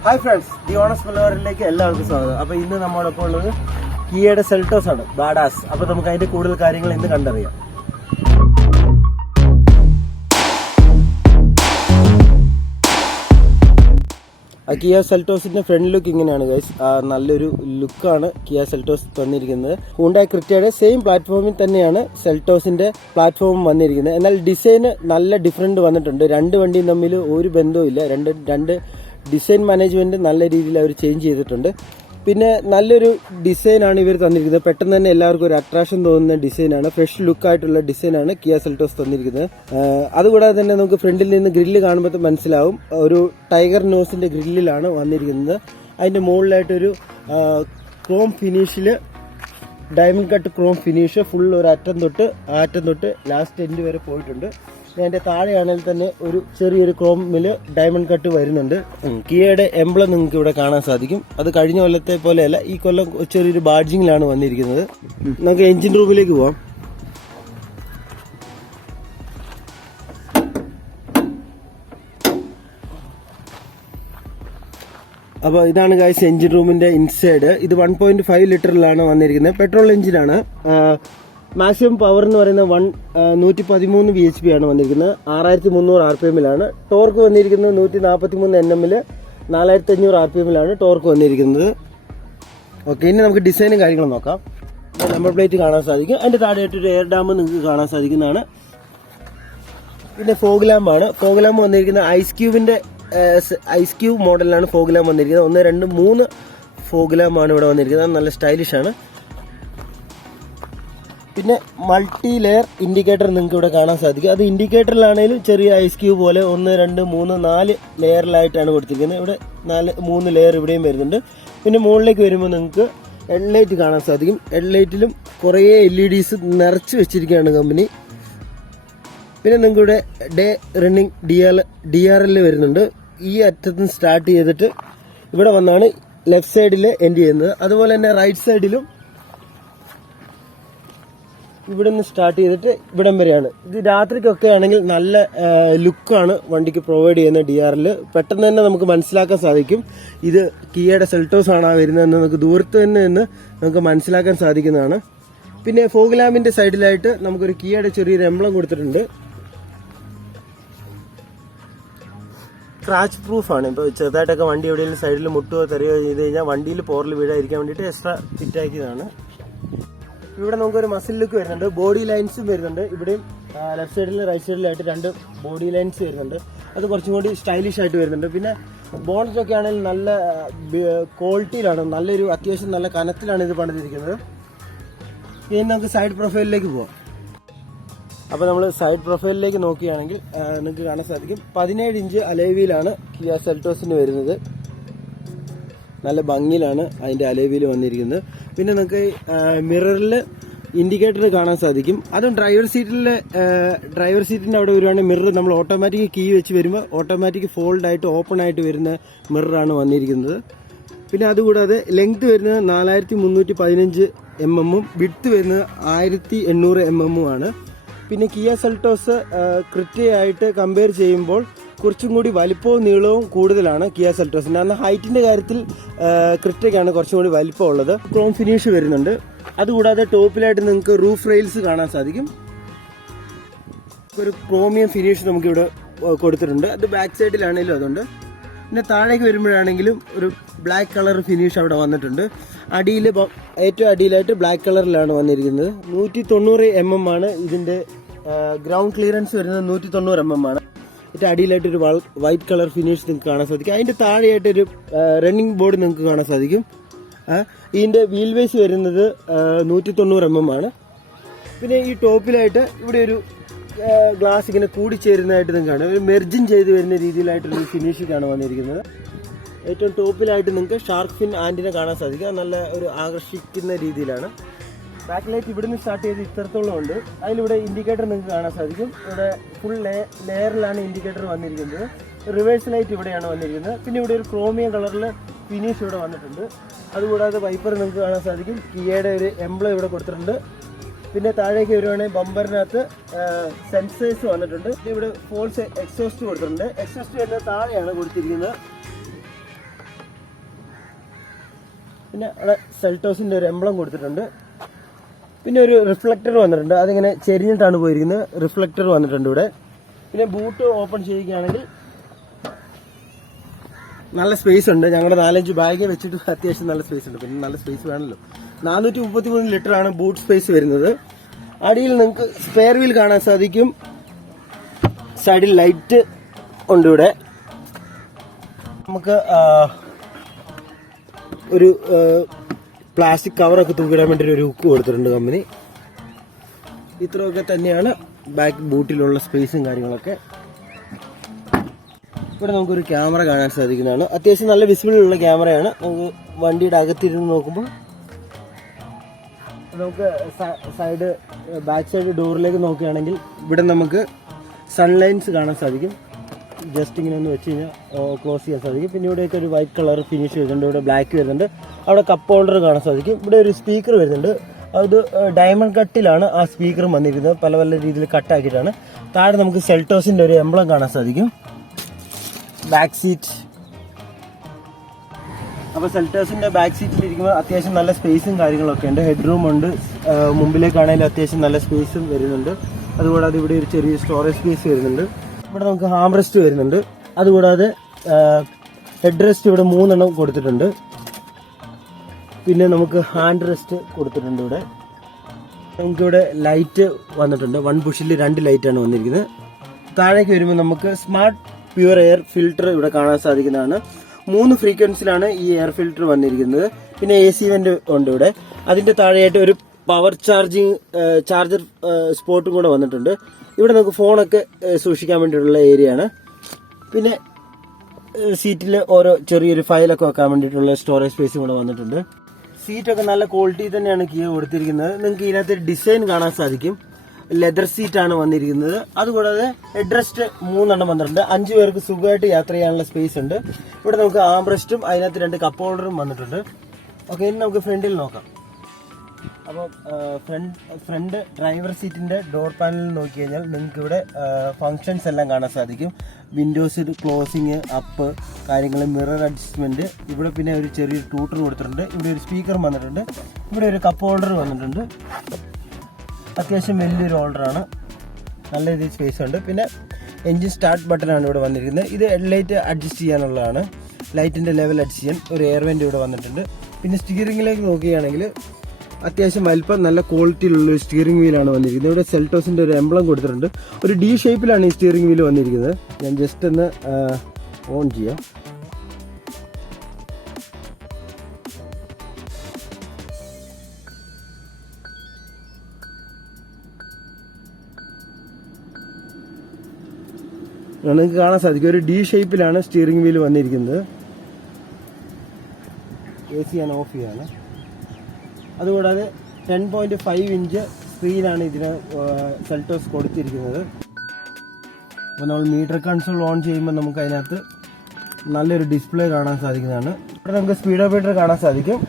Hi friends, the Honest Malabarianലേക്ക് എല്ലാവർക്കും സ്വാഗതം. അപ്പോൾ ഇന്ന് നമ്മളോടൊപ്പം ഉള്ളത് കിയയുടെ സെൽട്ടോസ് ആണ്, ബാഡാസ്. അപ്പോൾ നമുക്ക് അതിന്റെ കൂടുതൽ കാര്യങ്ങൾ ഇന്ന് കണ്ടറിയാം. കിയ സെൽട്ടോസിന്റെ ഫ്രണ്ട് ലുക്ക് ഇങ്ങനെയാണ് ഗൈസ്. നല്ലൊരു ലുക്കാണ് കിയ സെൽട്ടോസ് തന്നിരിക്കുന്നത്. ഹ്യുണ്ടായി ക്രിറ്റയുടെ സെയിം പ്ലാറ്റ്ഫോമിൽ തന്നെയാണ് സെൽട്ടോസിന്റെ പ്ലാറ്റ്ഫോം വന്നിരിക്കുന്നത്. എന്നാൽ ഡിസൈന് നല്ല ഡിഫറൻറ്റ് വന്നിട്ടുണ്ട്. രണ്ട് വണ്ടിയും തമ്മിൽ ഒരു ബന്ധവും ഇല്ല. രണ്ട് ഡിസൈൻ മാനേജ്മെന്റ് നല്ല രീതിയിൽ അവർ ചേഞ്ച് ചെയ്തിട്ടുണ്ട്. പിന്നെ നല്ലൊരു ഡിസൈനാണ് ഇവർ തന്നിരിക്കുന്നത്. പെട്ടെന്ന് തന്നെ എല്ലാവർക്കും ഒരു അട്രാക്ഷൻ തോന്നുന്ന ഡിസൈനാണ്. ഫ്രഷ് ലുക്കായിട്ടുള്ള ഡിസൈനാണ് കിയ സെൽട്ടോസ് തന്നിരിക്കുന്നത്. അതുകൂടാതെ തന്നെ നമുക്ക് ഫ്രണ്ടിൽ നിന്ന് ഗ്രില്ല് കാണുമ്പോൾ മനസ്സിലാവും, ഒരു ടൈഗർ നോസിന്റെ ഗ്രില്ലിലാണ് വന്നിരിക്കുന്നത്. അതിന്റെ മുകളിലായിട്ടൊരു ക്രോം ഫിനിഷില് diamond cut chrome finish full ഒരു അറ്റം തൊട്ട് ലാസ്റ്റ് എൻഡ് വരെ പോയിട്ടുണ്ട്. അതിന്റെ താഴെയാണെങ്കിൽ തന്നെ ഒരു ചെറിയൊരു ക്രോമില് ഡയമണ്ട് കട്ട് വരുന്നുണ്ട്. കിയയുടെ എംബ്ലം നിങ്ങൾക്ക് ഇവിടെ കാണാൻ സാധിക്കും. അത് കഴിഞ്ഞ കൊല്ലത്തെ പോലെയല്ല, ഈ കൊല്ലം ചെറിയൊരു ബാഡ്ജിങ്ങിലാണ് വന്നിരിക്കുന്നത്. നമുക്ക് എഞ്ചിൻ റൂമിലേക്ക് പോവാം. അപ്പോൾ ഇതാണ് ഗൈസ് എഞ്ചിൻ റൂമിന്റെ ഇൻസൈഡ്. ഇത് 1.5 ലിറ്ററിലാണ് വന്നിരിക്കുന്നത്. പെട്രോൾ എഞ്ചിനാണ്. മാക്സിമം പവർ എന്ന് പറയുന്നത് 113 VHP ആണ് വന്നിരിക്കുന്നത്. 6300 RPM-ലാണ്. ടോർക്ക് വന്നിരിക്കുന്നത് 143 Nm-ല് 4500 RPM-ലാണ് ടോർക്ക് വന്നിരിക്കുന്നത്. ഓക്കെ, ഇനി നമുക്ക് ഡിസൈനും കാര്യങ്ങളും നോക്കാം. നമ്പർ പ്ലേറ്റ് കാണാൻ സാധിക്കും. അതിന്റെ താഴെയായിട്ടൊരു എയർ ഡാം നിങ്ങൾക്ക് കാണാൻ സാധിക്കുന്നതാണ്. പിന്നെ ഫോഗ് ലാമ്പാണ്. ഫോഗ് ലാമ്പ് വന്നിരിക്കുന്നത് ഐസ് ക്യൂബ് മോഡലിലാണ് ഫോഗ് ലാമ്പ് വന്നിരിക്കുന്നത്. 1, 2, 3 ഫോഗ് ലാമ്പാണ് ഇവിടെ വന്നിരിക്കുന്നത്. നല്ല സ്റ്റൈലിഷ് ആണ്. പിന്നെ മൾട്ടി ലെയർ ഇൻഡിക്കേറ്റർ നിങ്ങൾക്ക് ഇവിടെ കാണാൻ സാധിക്കും. അത് ഇൻഡിക്കേറ്ററിലാണെങ്കിലും ചെറിയ ഐസ് ക്യൂബ് പോലെ 1, 2, 3, 4 ലെയറിലായിട്ടാണ് കൊടുത്തിരിക്കുന്നത്. ഇവിടെ 3 ലെയർ ഇവിടെയും വരുന്നുണ്ട്. പിന്നെ മുകളിലേക്ക് വരുമ്പോൾ നിങ്ങൾക്ക് ഹെഡ്ലൈറ്റ് കാണാൻ സാധിക്കും. ഹെഡ്ലൈറ്റിലും കുറേ LEDs നിറച്ച് വെച്ചിരിക്കുകയാണ് കമ്പനി. പിന്നെ നിങ്ങൾക്ക് ഇവിടെ ഡേ റണ്ണിങ് DRL വരുന്നുണ്ട്. ഈ അറ്റത്ത് സ്റ്റാർട്ട് ചെയ്തിട്ട് ഇവിടെ വന്നാണ് ലെഫ്റ്റ് സൈഡിൽ എൻഡ് ചെയ്യുന്നത്. അതുപോലെ തന്നെ റൈറ്റ് സൈഡിലും ഇവിടെ നിന്ന് സ്റ്റാർട്ട് ചെയ്തിട്ട് ഇവിടം വരെയാണ്. ഇത് രാത്രിക്കൊക്കെ ആണെങ്കിൽ നല്ല ലുക്കാണ് വണ്ടിക്ക് പ്രൊവൈഡ് ചെയ്യുന്ന DRL. പെട്ടെന്ന് തന്നെ നമുക്ക് മനസ്സിലാക്കാൻ സാധിക്കും ഇത് കിയയുടെ സെൽട്ടോസ് ആണ് വരുന്നതെന്ന്. നമുക്ക് ദൂരത്ത് തന്നെ നിന്ന് നമുക്ക് മനസ്സിലാക്കാൻ സാധിക്കുന്നതാണ്. പിന്നെ ഫോഗ് ലാമ്പിന്റെ സൈഡിലായിട്ട് നമുക്കൊരു കിയയുടെ ചെറിയൊരു എംബ്ലം കൊടുത്തിട്ടുണ്ട്. സ്ക്രാച്ച് പ്രൂഫാണ്. ഇപ്പോൾ ചെറുതായിട്ടൊക്കെ വണ്ടി എവിടെയെങ്കിലും സൈഡിൽ മുട്ടുകയോ തെറിയോ ചെയ്ത് കഴിഞ്ഞാൽ വണ്ടിയിൽ പോറൽ വീഴാതിരിക്കാൻ വേണ്ടിയിട്ട് എക്സ്ട്രാ ഫിറ്റാക്കിയതാണ്. ഇവിടെ നമുക്കൊരു മസിൽ ലുക്ക് വരുന്നുണ്ട്. ബോഡി ലൈൻസും വരുന്നുണ്ട്. ഇവിടെയും ലെഫ്റ്റ് സൈഡിലും റൈറ്റ് സൈഡിലായിട്ട് 2 ബോഡി ലൈൻസ് വരുന്നുണ്ട്. അത് കുറച്ചും കൂടി സ്റ്റൈലിഷ് ആയിട്ട് വരുന്നുണ്ട്. പിന്നെ ബോണറ്റൊക്കെ ആണെങ്കിൽ നല്ല ക്വാളിറ്റിയിലാണ്, നല്ലൊരു അത്യാവശ്യം നല്ല കനത്തിലാണ് ഇത് പണിതിരിക്കുന്നത്. ഇനി നമുക്ക് സൈഡ് പ്രൊഫൈലിലേക്ക് പോവാം. അപ്പോൾ നമ്മൾ സൈഡ് പ്രൊഫൈലിലേക്ക് നോക്കുകയാണെങ്കിൽ നിങ്ങൾക്ക് കാണാൻ സാധിക്കും 17 ഇഞ്ച് അലോയ് കിയ സെൽട്ടോസിന് വരുന്നത്. നല്ല ഭംഗിയിലാണ് അതിൻ്റെ അലോയ് വീൽ വന്നിരിക്കുന്നത്. പിന്നെ നിങ്ങൾക്ക് മിററിൽ ഇൻഡിക്കേറ്റർ കാണാൻ സാധിക്കും. അതും ഡ്രൈവർ സീറ്റിൻ്റെ അവിടെ വരുവാണെങ്കിൽ മിറർ നമ്മൾ ഓട്ടോമാറ്റിക് കീ വെച്ച് വരുമ്പോൾ ഓട്ടോമാറ്റിക് ഫോൾഡ് ആയിട്ട് ഓപ്പൺ ആയിട്ട് വരുന്ന മിററാണ് വന്നിരിക്കുന്നത്. പിന്നെ അതുകൂടാതെ ലെങ്ത് വരുന്നത് 4315 mm, വിഡ്ത്ത് വരുന്നത് 1800 mm ആണ്. പിന്നെ കിയ സെൽട്ടോസ് ക്രിറ്റയായിട്ട് കമ്പയർ ചെയ്യുമ്പോൾ കുറച്ചും കൂടി വലിപ്പവും നീളവും കൂടുതലാണ് കിയ സെൽട്ടോസിന്. എന്നാൽ ഹൈറ്റിന്റെ കാര്യത്തിൽ ക്രിറ്റയ്ക്കാണ് കുറച്ചും കൂടി വലിപ്പം ഉള്ളത്. ക്രോം ഫിനിഷ് വരുന്നുണ്ട്. അതുകൂടാതെ ടോപ്പിലായിട്ട് നിങ്ങൾക്ക് റൂഫ് റെയിൽസ് കാണാൻ സാധിക്കും. ഒരു ക്രോമിയം ഫിനിഷ് നമുക്കിവിടെ കൊടുത്തിട്ടുണ്ട്. അത് ബാക്ക് സൈഡിലാണെങ്കിലും അതുണ്ട്. പിന്നെ താഴേക്ക് വരുമ്പോഴാണെങ്കിലും ഒരു ബ്ലാക്ക് കളർ ഫിനിഷ് അവിടെ വന്നിട്ടുണ്ട്. ഏറ്റവും അടിയിലായിട്ട് ബ്ലാക്ക് കളറിലാണ് വന്നിരിക്കുന്നത്. 190 mm ആണ് ഇതിന്റെ ഗ്രൗണ്ട് ക്ലിയറൻസ് വരുന്നത്. 190 mm ആണ്. ഏറ്റവും അടിയിലായിട്ടൊരു വൈറ്റ് കളർ ഫിനിഷ് നിങ്ങൾക്ക് കാണാൻ സാധിക്കും. അതിന്റെ താഴെയായിട്ടൊരു റണ്ണിങ് ബോർഡ് നിങ്ങൾക്ക് കാണാൻ സാധിക്കും. ഇതിന്റെ വീൽ ബേസ് വരുന്നത് 190 mm ആണ്. പിന്നെ ഈ ടോപ്പിലായിട്ട് ഇവിടെ ഒരു ഗ്ലാസ് ഇങ്ങനെ കൂടിച്ചേരുന്നതായിട്ട് നിങ്ങൾക്ക് കാണാം. ഒരു മെർജിൻ ചെയ്ത് വരുന്ന രീതിയിലായിട്ടൊരു ഫിനിഷിംഗാണ് വന്നിരിക്കുന്നത്. ഏറ്റവും ടോപ്പിലായിട്ട് നിങ്ങൾക്ക് ഷാർക്ക് ഫിൻ ആന്റിനെ കാണാൻ സാധിക്കും. നല്ല ഒരു ആകർഷിക്കുന്ന രീതിയിലാണ്. ബാക്ക് ലൈറ്റ് ഇവിടുന്ന് സ്റ്റാർട്ട് ചെയ്ത് ഇത്രത്തോളം ഉണ്ട്. അതിലിവിടെ ഇൻഡിക്കേറ്റർ നിങ്ങൾക്ക് കാണാൻ സാധിക്കും. ഇവിടെ ഫുൾ ലെയറിലാണ് ഇൻഡിക്കേറ്റർ വന്നിരിക്കുന്നത്. റിവേഴ്സ് ലൈറ്റ് ഇവിടെയാണ് വന്നിരിക്കുന്നത്. പിന്നെ ഇവിടെ ഒരു ക്രോമിയം കളറിൽ ഫിനിഷ് ഇവിടെ വന്നിട്ടുണ്ട്. അതുകൂടാതെ വൈപ്പർ നിങ്ങൾക്ക് കാണാൻ സാധിക്കും. കിയയുടെ ഒരു എംബ്ലം ഇവിടെ കൊടുത്തിട്ടുണ്ട്. പിന്നെ താഴേക്ക് വരുവാണെങ്കിൽ ബമ്പറിനകത്ത് സെൻസേഴ്സ് വന്നിട്ടുണ്ട്. ഇവിടെ ഫോൾസ് എക്സോസ്റ്റ് കൊടുത്തിട്ടുണ്ട്. എക്സോസ്റ്റ് വരുന്നത് താഴെയാണ് കൊടുത്തിരിക്കുന്നത്. പിന്നെ അവിടെ സെൽട്ടോസിന്റെ ഒരു എംബ്ലം കൊടുത്തിട്ടുണ്ട്. പിന്നെ ഒരു റിഫ്ലക്ടർ വന്നിട്ടുണ്ട്, അതിങ്ങനെ ചെരിഞ്ഞിട്ടാണ് പോയിരിക്കുന്നത്. റിഫ്ലക്ടർ വന്നിട്ടുണ്ട് ഇവിടെ. പിന്നെ ബൂട്ട് ഓപ്പൺ ചെയ്യുകയാണെങ്കിൽ നല്ല സ്പേസ് ഉണ്ട്. ഞങ്ങളുടെ 4-5 ബാഗ് വെച്ചിട്ട് അത്യാവശ്യം നല്ല സ്പേസ് ഉണ്ട്. പിന്നെ നല്ല സ്പേസ് വേണമല്ലോ. 433 ലിറ്റർ ആണ് ബൂട്ട് സ്പേസ് വരുന്നത്. അടിയിൽ നിങ്ങൾക്ക് സ്പെയർ വീൽ കാണാൻ സാധിക്കും. സൈഡിൽ ലൈറ്റ് ഉണ്ട് ഇവിടെ. നമുക്ക് ഒരു പ്ലാസ്റ്റിക് കവറൊക്കെ തൂക്കിടാൻ വേണ്ടി ഒരു ഹുക്ക് കൊടുത്തിട്ടുണ്ട് കമ്പനി. ഇത്രയൊക്കെ തന്നെയാണ് ബാക്ക് ബൂട്ടിലുള്ള സ്പേസും കാര്യങ്ങളൊക്കെ. ഇവിടെ നമുക്കൊരു ക്യാമറ കാണാൻ സാധിക്കുന്നതാണ്. അത്യാവശ്യം നല്ല വിസിബിൾ ഉള്ള ക്യാമറയാണ്. നമുക്ക് വണ്ടിയുടെ അകത്തിരുന്ന് നോക്കുമ്പോൾ നമുക്ക് ബാക്ക് സൈഡ് ഡോറിലേക്ക് നോക്കുകയാണെങ്കിൽ ഇവിടെ നമുക്ക് സൺലൈൻസ് കാണാൻ സാധിക്കും. ജസ്റ്റ് ഇങ്ങനെ ഒന്ന് വെച്ച് കഴിഞ്ഞാൽ ക്ലോസ് ചെയ്യാൻ സാധിക്കും. പിന്നെ ഇവിടെയൊക്കെ ഒരു വൈറ്റ് കളർ ഫിനിഷ് വരുന്നുണ്ട്, ഇവിടെ ബ്ലാക്ക് വരുന്നുണ്ട്. അവിടെ കപ്പ് ഹോൾഡർ കാണാൻ സാധിക്കും. ഇവിടെ ഒരു സ്പീക്കർ വരുന്നുണ്ട്. അത് ഡയമണ്ട് കട്ടിലാണ് ആ സ്പീക്കർ വന്നിരിക്കുന്നത്. പല പല രീതിയിൽ കട്ടാക്കിയിട്ടാണ്. താഴെ നമുക്ക് സെൽട്ടോസിന്റെ ഒരു എംബ്ലം കാണാൻ സാധിക്കും. Back seat. അപ്പോൾ സെൽട്ടോസിന്റെ ബാക്ക് സീറ്റിൽ ഇരിക്കുമ്പോൾ അത്യാവശ്യം നല്ല സ്പേസും കാര്യങ്ങളൊക്കെ ഉണ്ട്. ഹെഡ് റൂം ഉണ്ട്. മുമ്പിലേക്കാണെങ്കിലും അത്യാവശ്യം നല്ല സ്പേസും വരുന്നുണ്ട്. അതുകൂടാതെ ഇവിടെ ഒരു ചെറിയ സ്റ്റോറേജ് സ്പേസ് വരുന്നുണ്ട്. ഇവിടെ നമുക്ക് ഹാം റെസ്റ്റ് വരുന്നുണ്ട്. അതുകൂടാതെ ഹെഡ് റെസ്റ്റ് ഇവിടെ 3 എണ്ണം കൊടുത്തിട്ടുണ്ട്. പിന്നെ നമുക്ക് ഹാൻഡ് റെസ്റ്റ് കൊടുത്തിട്ടുണ്ട്. ഇവിടെ നമുക്കിവിടെ ലൈറ്റ് വന്നിട്ടുണ്ട്. 1 പുഷിൽ 2 ലൈറ്റാണ് വന്നിരിക്കുന്നത്. താഴേക്ക് വരുമ്പോൾ നമുക്ക് സ്മാർട്ട് പ്യുവർ എയർ ഫിൽറ്റർ ഇവിടെ കാണാൻ സാധിക്കുന്നതാണ്. 3 ഫ്രീക്വൻസിലാണ് ഈ എയർ ഫിൽറ്റർ വന്നിരിക്കുന്നത്. പിന്നെ AC വെന്റ് ഉണ്ട് ഇവിടെ. അതിന്റെ താഴെയായിട്ട് ഒരു പവർ ചാർജർ സ്പോട്ടും കൂടെ വന്നിട്ടുണ്ട്. ഇവിടെ നമുക്ക് ഫോണൊക്കെ സൂക്ഷിക്കാൻ വേണ്ടിയിട്ടുള്ള ഏരിയയാണ്. പിന്നെ സീറ്റിൽ ഓരോ ചെറിയൊരു ഫയലൊക്കെ വെക്കാൻ വേണ്ടിയിട്ടുള്ള സ്റ്റോറേജ് സ്പേസും കൂടെ വന്നിട്ടുണ്ട്. സീറ്റൊക്കെ നല്ല ക്വാളിറ്റി തന്നെയാണ് കിയ കൊടുത്തിരിക്കുന്നത്. നിങ്ങൾക്ക് ഇതിനകത്ത് ഡിസൈൻ കാണാൻ സാധിക്കും. ലെതർ സീറ്റാണ് വന്നിരിക്കുന്നത്. അതുകൂടാതെ ഹെഡ് റെസ്റ്റ് 3 എണ്ണം വന്നിട്ടുണ്ട്. 5 പേർക്ക് സുഖമായിട്ട് യാത്ര ചെയ്യാനുള്ള സ്പേസ് ഉണ്ട്. ഇവിടെ നമുക്ക് ആം റെസ്റ്റും അതിനകത്ത് 2 കപ്പ് ഹോൾഡറും വന്നിട്ടുണ്ട്. ഓക്കെ, ഇനി നമുക്ക് ഫ്രണ്ടിൽ നോക്കാം. അപ്പോൾ ഫ്രണ്ട് ഡ്രൈവർ സീറ്റിന്റെ ഡോർ പാനൽ നോക്കി കഴിഞ്ഞാൽ നിങ്ങൾക്ക് ഇവിടെ ഫങ്ഷൻസ് എല്ലാം കാണാൻ സാധിക്കും. വിൻഡോസ് ക്ലോസിങ്, അപ്പ് കാര്യങ്ങൾ, മിറർ അഡ്ജസ്റ്റ്മെന്റ്. ഇവിടെ പിന്നെ ഒരു ചെറിയൊരു ട്യൂട്ടർ കൊടുത്തിട്ടുണ്ട്. ഇവിടെ ഒരു സ്പീക്കർ വന്നിട്ടുണ്ട്. ഇവിടെ ഒരു കപ്പ് ഹോൾഡർ വന്നിട്ടുണ്ട്. അത്യാവശ്യം വലിയൊരു ഹോൾഡറാണ്. നല്ല രീതിയിൽ സ്പേസ് ഉണ്ട്. പിന്നെ എൻജിൻ സ്റ്റാർട്ട് ബട്ടനാണ് ഇവിടെ വന്നിരിക്കുന്നത്. ഇത് ഹെഡ്ലൈറ്റ് അഡ്ജസ്റ്റ് ചെയ്യാനുള്ളതാണ്. ലൈറ്റിന്റെ ലെവൽ അഡ്ജസ്റ്റ് ചെയ്യാൻ ഒരു എയർ വെന്റ് ഇവിടെ വന്നിട്ടുണ്ട്. പിന്നെ സ്റ്റിയറിംഗിലേക്ക് നോക്കുകയാണെങ്കിൽ അത്യാവശ്യം വലിപ്പം നല്ല ക്വാളിറ്റിയിലുള്ള ഒരു സ്റ്റിയറിംഗ് വീലാണ് വന്നിരിക്കുന്നത്. ഇവിടെ സെൽട്ടോസിന്റെ ഒരു എംബ്ലം കൊടുത്തിട്ടുണ്ട്. ഒരു D ഷേപ്പിലാണ് ഈ സ്റ്റിയറിംഗ് വീല് വന്നിരിക്കുന്നത്. ഞാൻ ജസ്റ്റ് ഒന്ന് ഓൺ ചെയ്യാം. നിങ്ങൾക്ക് കാണാൻ സാധിക്കും ഒരു D ഷേപ്പിലാണ് സ്റ്റിയറിംഗ് വീല് വന്നിരിക്കുന്നത്. AC ആണ് ഓഫ് ചെയ്യാണ്. അതുകൂടാതെ 10.5 ഇഞ്ച് സ്ക്രീനാണ് ഇതിന് സെൽട്ടോസ് കൊടുത്തിരിക്കുന്നത്. അപ്പോൾ നമ്മൾ മീറ്റർ കൺസോൾ ഓൺ ചെയ്യുമ്പോൾ നമുക്ക് അതിനകത്ത് നല്ലൊരു ഡിസ്പ്ലേ കാണാൻ സാധിക്കുന്നതാണ്. ഇവിടെ നമുക്ക് സ്പീഡോമീറ്റർ കാണാൻ സാധിക്കും.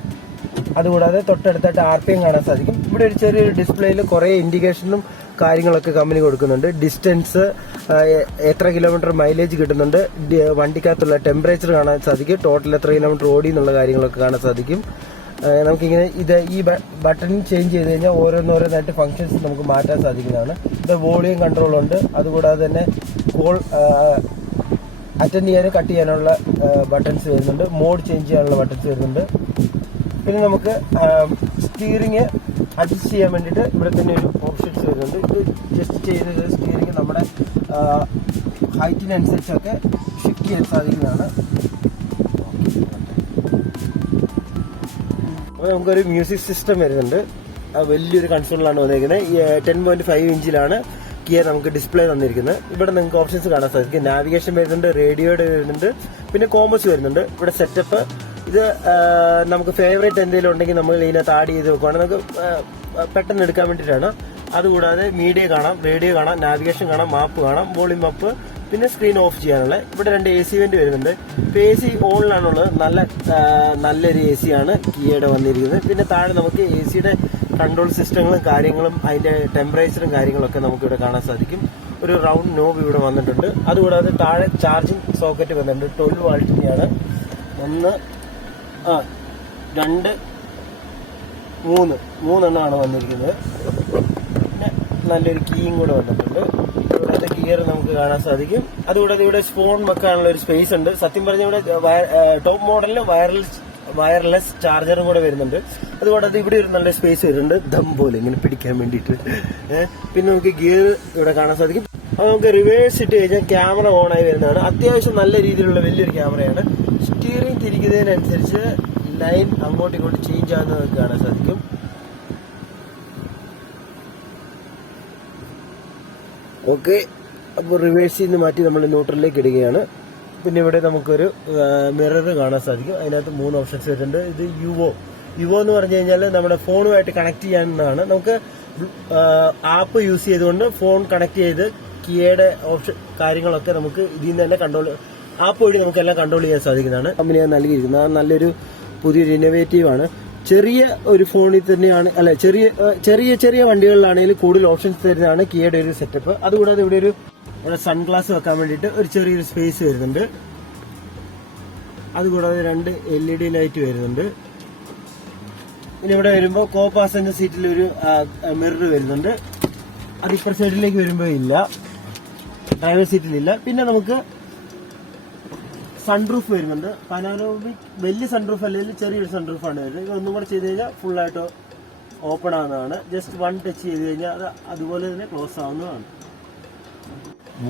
അതുകൂടാതെ തൊട്ടടുത്തായിട്ട് RPM കാണാൻ സാധിക്കും. ഇവിടെ ഒരു ചെറിയൊരു ഡിസ്പ്ലേയിൽ കുറേ ഇൻഡിക്കേഷനും കാര്യങ്ങളൊക്കെ കമ്പനി കൊടുക്കുന്നുണ്ട്. ഡിസ്റ്റൻസ്, എത്ര കിലോമീറ്റർ മൈലേജ് കിട്ടുന്നുണ്ട്, വണ്ടിക്കകത്തുള്ള ടെമ്പറേച്ചർ കാണാൻ സാധിക്കും, ടോട്ടൽ എത്ര കിലോമീറ്റർ ഓടി എന്നുള്ള കാര്യങ്ങളൊക്കെ കാണാൻ സാധിക്കും. നമുക്കിങ്ങനെ ഈ ബട്ടൺ ചേഞ്ച് ചെയ്ത് കഴിഞ്ഞാൽ ഓരോന്നോരോന്നായിട്ട് ഫങ്ഷൻസ് നമുക്ക് മാറ്റാൻ സാധിക്കുന്നതാണ്. ഇത് വോളിയം കൺട്രോൾ ഉണ്ട്. അതുകൂടാതെ തന്നെ കോൾ അറ്റൻഡ് ചെയ്യാനും കട്ട് ചെയ്യാനുള്ള ബട്ടൺസ് വരുന്നുണ്ട്. മോഡ് ചേഞ്ച് ചെയ്യാനുള്ള ബട്ടൺസ് വരുന്നുണ്ട്. പിന്നെ നമുക്ക് സ്റ്റിയറിംഗ് അഡ്ജസ്റ്റ് ചെയ്യാൻ വേണ്ടിയിട്ട് ഇവിടെ തന്നെ ഒരു ഓപ്ഷൻസ് വരുന്നുണ്ട്. ഇത് ജസ്റ്റ് ചെയ്ത് സ്റ്റിയറിംഗ് നമ്മുടെ ഹൈറ്റിനനുസരിച്ചൊക്കെ ഷിഫ്റ്റ് ചെയ്യാൻ സാധിക്കുന്നതാണ്. അപ്പോൾ നമുക്കൊരു മ്യൂസിക് സിസ്റ്റം വരുന്നുണ്ട്. വലിയൊരു കൺസോളിലാണ് വന്നിരിക്കുന്നത്. 10.5 ഇഞ്ചിലാണ് കിയ നമുക്ക് ഡിസ്പ്ലേ തന്നിരിക്കുന്നത്. ഇവിടെ നിങ്ങൾക്ക് ഓപ്ഷൻസ് കാണാൻ സാധിക്കും. നാവിഗേഷൻ വരുന്നുണ്ട്, റേഡിയോയുടെ വരുന്നുണ്ട്, പിന്നെ കോമേഴ്സ് വരുന്നുണ്ട്. ഇവിടെ സെറ്റപ്പ് ഇത് നമുക്ക് ഫേവറേറ്റ് എന്തെങ്കിലും ഉണ്ടെങ്കിൽ നമ്മൾ ഇതിനകത്ത് ആഡ് ചെയ്ത് വെക്കുവാണെങ്കിൽ നമുക്ക് പെട്ടെന്ന് എടുക്കാൻ വേണ്ടിയിട്ടാണ്. അതുകൂടാതെ മീഡിയ കാണാം, റേഡിയോ കാണാം, നാവിഗേഷൻ കാണാം, മാപ്പ് കാണാം, വോളിയം അപ്പ്, പിന്നെ സ്ക്രീൻ ഓഫ് ചെയ്യാനുള്ള. ഇവിടെ 2 AC വെന്റ് വരുന്നുണ്ട്. ഇപ്പോൾ AC ഓണിലാണുള്ളത്. നല്ലൊരു AC ആണ് കിയയുടെ വന്നിരിക്കുന്നത്. പിന്നെ താഴെ നമുക്ക് ACയുടെ കൺട്രോൾ സിസ്റ്റങ്ങളും കാര്യങ്ങളും അതിന്റെ ടെമ്പറേച്ചറും കാര്യങ്ങളൊക്കെ നമുക്ക് ഇവിടെ കാണാൻ സാധിക്കും. ഒരു റൗണ്ട് നോബ് ഇവിടെ വന്നിട്ടുണ്ട്. അതുകൂടാതെ താഴെ ചാർജിങ് സോക്കറ്റ് വന്നിട്ടുണ്ട്. 12 വാൾട്ടിന്റെയാണ്. മൂന്നെണ്ണമാണ് വന്നിരിക്കുന്നത്. പിന്നെ നല്ലൊരു കീയും കൂടെ വന്നിട്ടുണ്ട്. ഇവിടുത്തെ ഗിയർ നമുക്ക് കാണാൻ സാധിക്കും. അതുകൂടാതെ ഇവിടെ ഫോൺ വെക്കാനുള്ള ഒരു സ്പേസ് ഉണ്ട്. സത്യം പറഞ്ഞ ഇവിടെ ടോപ്പ് മോഡലിൽ വയർലെസ് ചാർജറും കൂടെ വരുന്നുണ്ട്. അതുകൂടാതെ ഇവിടെ ഒരു നല്ല സ്പേസ് വരുന്നുണ്ട്, ദം പോലെ ഇങ്ങനെ പിടിക്കാൻ വേണ്ടിയിട്ട്. പിന്നെ നമുക്ക് ഗിയർ ഇവിടെ കാണാൻ സാധിക്കും. അത് നമുക്ക് റിവേഴ്സ് ഇട്ട് കഴിഞ്ഞാൽ ക്യാമറ ഓൺ ആയി വരുന്നതാണ്. അത്യാവശ്യം നല്ല രീതിയിലുള്ള വലിയൊരു ക്യാമറയാണ്. സ്റ്റിയറിംഗ് തിരിക്കുന്നതിനനുസരിച്ച് ലൈൻ അങ്ങോട്ടും ഇങ്ങോട്ടും ചേഞ്ച് ആകുന്നത് നമുക്ക് കാണാൻ സാധിക്കും. ഓക്കെ, അപ്പോൾ റിവേഴ്സിൽ നിന്ന് മാറ്റി നമ്മൾ ന്യൂട്രലിലേക്ക് ഇടുകയാണ്. പിന്നെ ഇവിടെ നമുക്കൊരു മിറർ കാണാൻ സാധിക്കും. അതിനകത്ത് 3 ഓപ്ഷൻസ് വരുന്നുണ്ട്. ഇത് യുവോ എന്ന് പറഞ്ഞു കഴിഞ്ഞാൽ നമ്മുടെ ഫോണുമായിട്ട് കണക്ട് ചെയ്യാവുന്നതാണ്. നമുക്ക് ആപ്പ് യൂസ് ചെയ്തുകൊണ്ട് ഫോൺ കണക്ട് ചെയ്ത് കിയയുടെ ഓപ്ഷൻ കാര്യങ്ങളൊക്കെ നമുക്ക് ഇതിൽ നിന്ന് തന്നെ ആപ്പ് വഴി നമുക്കെല്ലാം കൺട്രോൾ ചെയ്യാൻ സാധിക്കുന്നതാണ്. കമ്പനിയാണ് നൽകിയിരിക്കുന്നത്. അത് നല്ലൊരു പുതിയൊരു ഇന്നോവേറ്റീവ് ആണ്. ചെറിയ ഒരു ഫോണിൽ തന്നെയാണ്, അല്ല ചെറിയ വണ്ടികളിലാണെങ്കിൽ കൂടുതൽ ഓപ്ഷൻസ് തരുന്നതാണ് കിയയുടെ ഒരു സെറ്റപ്പ്. അതുകൂടാതെ ഇവിടെ സൺഗ്ലാസ് വെക്കാൻ വേണ്ടിയിട്ട് ഒരു ചെറിയൊരു സ്പേസ് വരുന്നുണ്ട്. അതുകൂടാതെ 2 LED ലൈറ്റ് വരുന്നുണ്ട്. പിന്നെ ഇവിടെ വരുമ്പോൾ കോ പാസഞ്ചർ സീറ്റിൽ ഒരു മിറർ വരുന്നുണ്ട്. അത് ഇപ്പുറ സൈഡിലേക്ക് വരുമ്പോൾ ഇല്ല, ഡ്രൈവർ സീറ്റിലില്ല. പിന്നെ നമുക്ക് സൺറൂഫ് വരുന്നുണ്ട്. പനാരോമിക് വലിയ സൺറൂഫ് അല്ലെങ്കിൽ ചെറിയൊരു സൺറൂഫാണ് വരുന്നത്. ഇതൊന്നും കൂടെ ചെയ്ത് കഴിഞ്ഞാൽ ഫുള്ളായിട്ട് ഓപ്പൺ ആവുന്നതാണ്. ജസ്റ്റ് 1 ടച്ച് ചെയ്ത് കഴിഞ്ഞാൽ അത് അതുപോലെ തന്നെ ക്ലോസ് ആവുന്നതാണ്.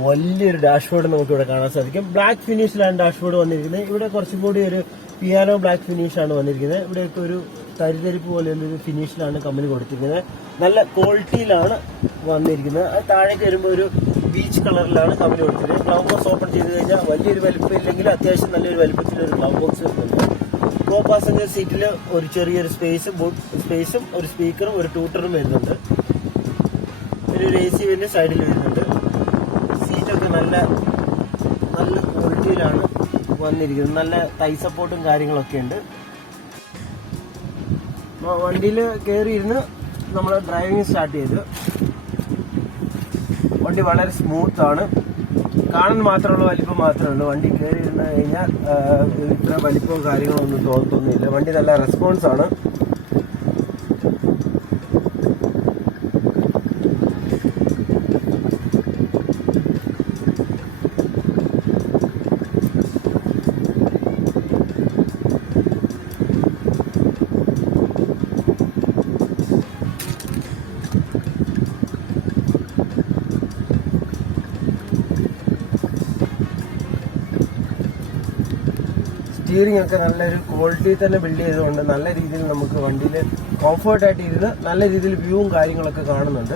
വലിയൊരു ഡാഷ്ബോർഡ് നമുക്ക് ഇവിടെ കാണാൻ സാധിക്കും. ബ്ലാക്ക് ഫിനിഷിലാണ് ഡാഷ്ബോർഡ് വന്നിരിക്കുന്നത്. ഇവിടെ കുറച്ചും കൂടി ഒരു പിയാനോ ബ്ലാക്ക് ഫിനിഷാണ് വന്നിരിക്കുന്നത്. ഇവിടെയൊക്കെ ഒരു തരിതരിപ്പ് പോലെയുള്ളൊരു ഫിനിഷിലാണ് കമ്പനി കൊടുത്തിരിക്കുന്നത്. നല്ല ക്വാളിറ്റിയിലാണ് വന്നിരിക്കുന്നത്. അത് താഴേക്ക് വരുമ്പോൾ ഒരു ബീച്ച് കളറിലാണ് കമ്പനി കൊടുത്തിരിക്കുന്നത്. ഗ്ലൗ ബോക്സ് ഓപ്പൺ ചെയ്ത് കഴിഞ്ഞാൽ വലിയൊരു വലിപ്പം ഇല്ലെങ്കിൽ അത്യാവശ്യം നല്ലൊരു വലിപ്പത്തിലൊരു ഗ്ലൗ ബോക്സ് വരുന്നുണ്ട്. കോ പാസഞ്ചർ സീറ്റിൽ ഒരു ചെറിയൊരു സ്പേസും ഒരു സ്പീക്കറും ഒരു ട്യൂട്ടറും വരുന്നുണ്ട്. പിന്നെ ഒരു AC പിന്നെ സൈഡിൽ വരുന്നുണ്ട്. സീറ്റൊക്കെ നല്ല ക്വാളിറ്റിയിലാണ് വന്നിരിക്കുന്നത്. നല്ല തൈ സപ്പോർട്ടും കാര്യങ്ങളൊക്കെ ഉണ്ട്. വണ്ടിയിൽ കയറിയിരുന്ന് നമ്മൾ ഡ്രൈവിംഗ് സ്റ്റാർട്ട് ചെയ്ത് വണ്ടി വളരെ സ്മൂത്താണ്. കാണാൻ മാത്രമുള്ള വലിപ്പം മാത്രമേ ഉള്ളൂ. വണ്ടി കയറിയിരുന്ന് കഴിഞ്ഞാൽ ഇത്ര വലിപ്പവും കാര്യങ്ങളും ഒന്നും തോന്നുന്നില്ല. വണ്ടി നല്ല റെസ്പോൺസാണ്. സ്റ്റിയറിംഗ് ഒക്കെ നല്ലൊരു ക്വാളിറ്റി തന്നെ ബിൽഡ് ചെയ്തുകൊണ്ട് നല്ല രീതിയിൽ നമുക്ക് വണ്ടിയിൽ കംഫർട്ടായിട്ട് ഇരുന്ന് നല്ല രീതിയിൽ വ്യൂവും കാര്യങ്ങളൊക്കെ കാണുന്നുണ്ട്.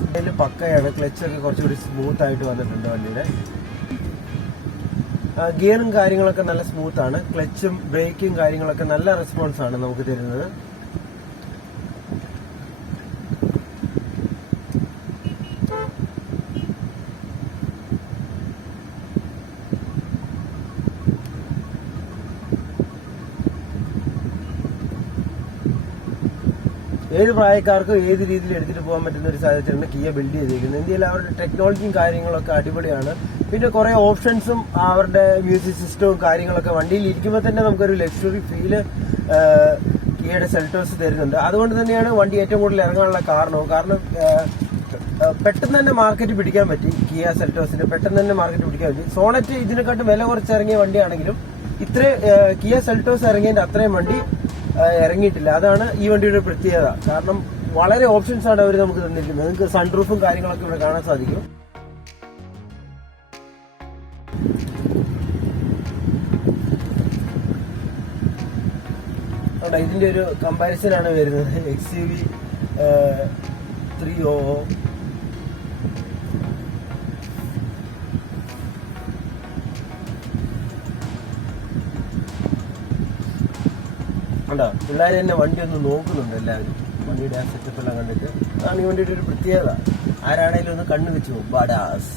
വണ്ടിയിൽ പക്കയാണ്. ക്ലച്ചൊക്കെ കുറച്ചുകൂടി സ്മൂത്ത് ആയിട്ട് വന്നിട്ടുണ്ട് വണ്ടിയുടെ. ഗിയറും കാര്യങ്ങളൊക്കെ നല്ല സ്മൂത്താണ്. ക്ലച്ചും ബ്രേക്കും കാര്യങ്ങളൊക്കെ നല്ല റെസ്പോൺസാണ് നമുക്ക് തരുന്നത്. ഏത് പ്രായക്കാർക്കും ഏത് രീതിയിൽ എടുത്തിട്ട് പോകാൻ പറ്റുന്ന ഒരു സാഹചര്യമാണ് കിയ ബിൽഡ് ചെയ്തിരിക്കുന്നത്. ഇന്ത്യയിൽ അവരുടെ ടെക്നോളജിയും കാര്യങ്ങളൊക്കെ അടിപൊളിയാണ്. പിന്നെ കുറെ ഓപ്ഷൻസും അവരുടെ മ്യൂസിക് സിസ്റ്റവും കാര്യങ്ങളൊക്കെ വണ്ടിയിൽ ഇരിക്കുമ്പോൾ തന്നെ നമുക്കൊരു ലക്ഷറി ഫീല് കിയയുടെ സെൽറ്റോസ് തരുന്നുണ്ട്. അതുകൊണ്ട് തന്നെയാണ് വണ്ടി ഏറ്റവും കൂടുതൽ ഇറങ്ങാനുള്ള കാരണം പെട്ടെന്ന് തന്നെ മാർക്കറ്റ് പിടിക്കാൻ പറ്റി. കിയ സെൽറ്റോസിന് പെട്ടെന്ന് തന്നെ മാർക്കറ്റ് പിടിക്കാൻ പറ്റി. സോണറ്റ് ഇതിനെക്കാട്ടും വില കുറച്ച് ഇറങ്ങിയ വണ്ടിയാണെങ്കിലും കിയ സെൽറ്റോസ് ഇറങ്ങിയതിന്റെ അത്രയും വണ്ടി ഇറങ്ങിയിട്ടില്ല. അതാണ് ഈ വണ്ടിയുടെ പ്രത്യേകത. കാരണം വളരെ ഓപ്ഷൻസ് ആണ് അവർ നമുക്ക് തന്നിരിക്കുന്നത്. നിങ്ങൾക്ക് സൺറൂഫും കാര്യങ്ങളൊക്കെ ഇവിടെ കാണാൻ സാധിക്കും. ഇതിന്റെ ഒരു കമ്പാരിസൺ ആണ് വരുന്നത്. XUV 300 ഉണ്ടോ. പിള്ളേർ തന്നെ വണ്ടി ഒന്ന് നോക്കുന്നുണ്ട് എല്ലാവരും. വണ്ടിയുടെ ആ സെറ്റപ്പ് എല്ലാം കണ്ടിട്ട് അതാണ് ഈ വണ്ടിയുടെ ഒരു പ്രത്യേകത. ആരാണേലും ഒന്ന് കണ്ണു വെച്ചു പോകും. ബഡാസ്.